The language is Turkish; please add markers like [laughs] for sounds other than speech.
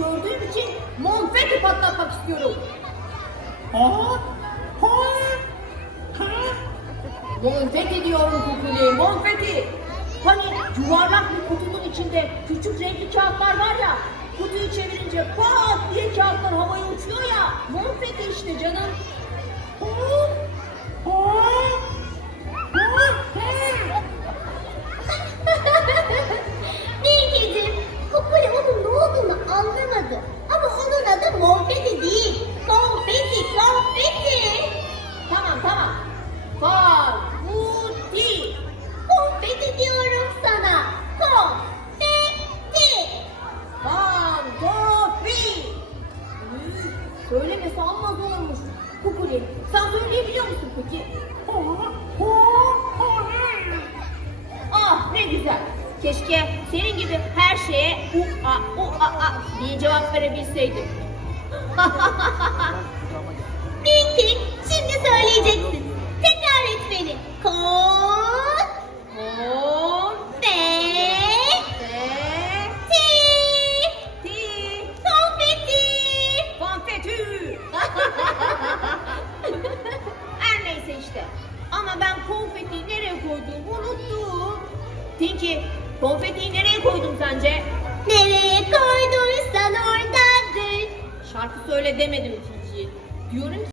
gördüğüm için monfeti patlatmak istiyorum. Aa, hayır. Monfeti diyorum Kukuli, monfeti. Hani yuvarlak bir kutunun içinde küçük renkli kağıtlar var ya, kutuyu çevirince pat diye kağıtlar havaya uçuyor ya, monfeti işte canım. Söylemesi amma zormuş. Kukuli, sen söyleyebiliyor musun peki? Ah ne güzel. Keşke senin gibi her şeye u a u a a diye cevap verebilseydim. [laughs] Ama ben konfetiyi nereye koyduğumu unuttum. Tinky, konfetiyi nereye koydum sence? Nereye koyduysan oradadır. Şarkı söyle demedim Tinky. Diyorum ki